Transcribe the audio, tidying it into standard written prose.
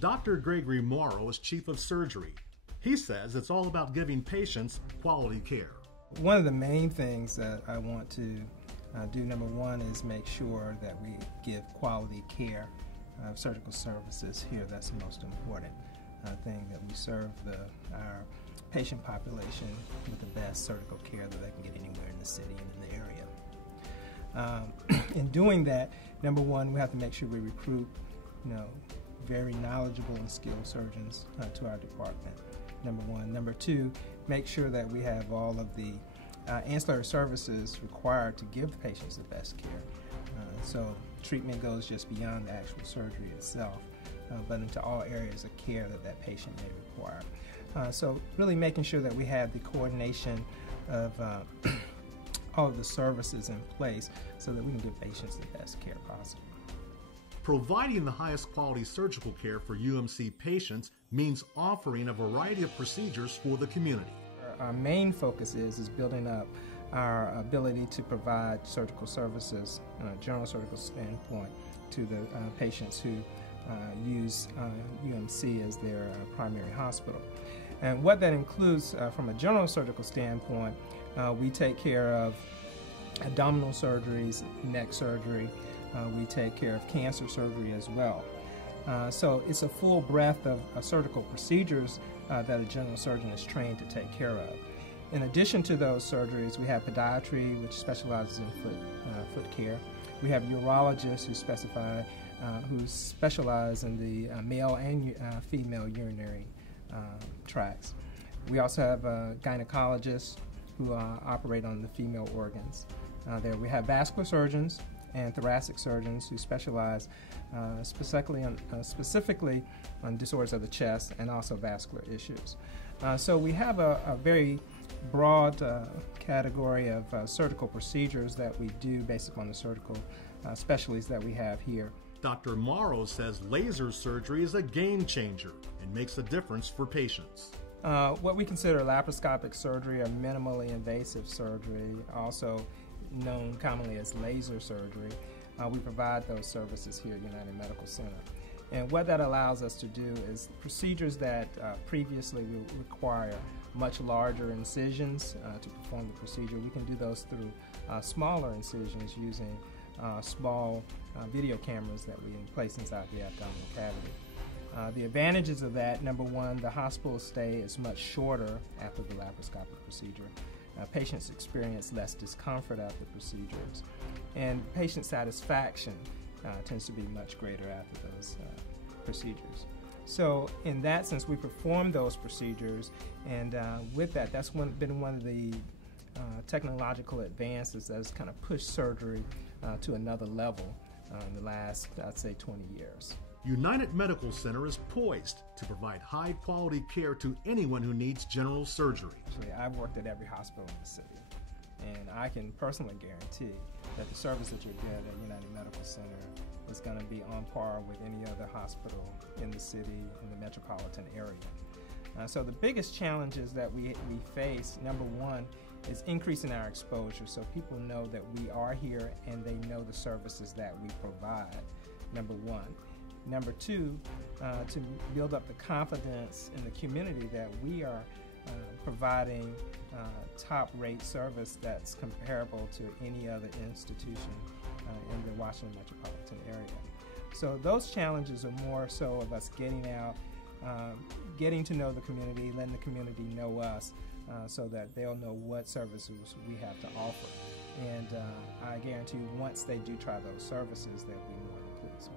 Dr. Gregory Morrow is chief of surgery. He says it's all about giving patients quality care. One of the main things that I want to do, number one, is make sure that we give quality care of surgical services here. That's the most important thing, that we serve our patient population with the best surgical care that they can get anywhere in the city and in the area. In doing that, number one, we have to make sure we recruit, very knowledgeable and skilled surgeons to our department. Number one. Number two, make sure that we have all of the ancillary services required to give patients the best care. So treatment goes just beyond the actual surgery itself, but into all areas of care that patient may require. So really making sure that we have the coordination of all of the services in place so that we can give patients the best care possible. Providing the highest quality surgical care for UMC patients means offering a variety of procedures for the community. Our main focus is building up our ability to provide surgical services, general surgical standpoint, to the patients who use UMC as their primary hospital. And what that includes from a general surgical standpoint, we take care of abdominal surgeries, neck surgery, we take care of cancer surgery as well. So it's a full breadth of surgical procedures that a general surgeon is trained to take care of. In addition to those surgeries, we have podiatry, which specializes in foot care. We have urologists who specialize in the male and female urinary tracts. We also have gynecologists who operate on the female organs. There we have vascular surgeons and thoracic surgeons who specialize specifically on disorders of the chest and also vascular issues. So we have a very broad category of surgical procedures that we do based upon the surgical specialties that we have here. Dr. Morrow says laser surgery is a game changer and makes a difference for patients. What we consider laparoscopic surgery or minimally invasive surgery, also known commonly as laser surgery, we provide those services here at United Medical Center. And what that allows us to do is procedures that previously would require much larger incisions to perform the procedure, we can do those through smaller incisions using small video cameras that we place inside the abdominal cavity. The advantages of that, number one, the hospital stay is much shorter after the laparoscopic procedure. Patients experience less discomfort after procedures, and patient satisfaction tends to be much greater after those procedures. So in that sense, we perform those procedures, and with that, that's been one of the technological advances that has kind of pushed surgery to another level in the last, I'd say, 20 years. United Medical Center is poised to provide high-quality care to anyone who needs general surgery. Actually, I've worked at every hospital in the city, and I can personally guarantee that the service that you get at United Medical Center is going to be on par with any other hospital in the city, in the metropolitan area. So the biggest challenges that we face, number one, is increasing our exposure so people know that we are here and they know the services that we provide, number one. Number two, to build up the confidence in the community that we are providing top-rate service that's comparable to any other institution in the Washington metropolitan area. So those challenges are more so of us getting out, getting to know the community, letting the community know us so that they'll know what services we have to offer. And I guarantee you, once they do try those services, they'll be more than pleased.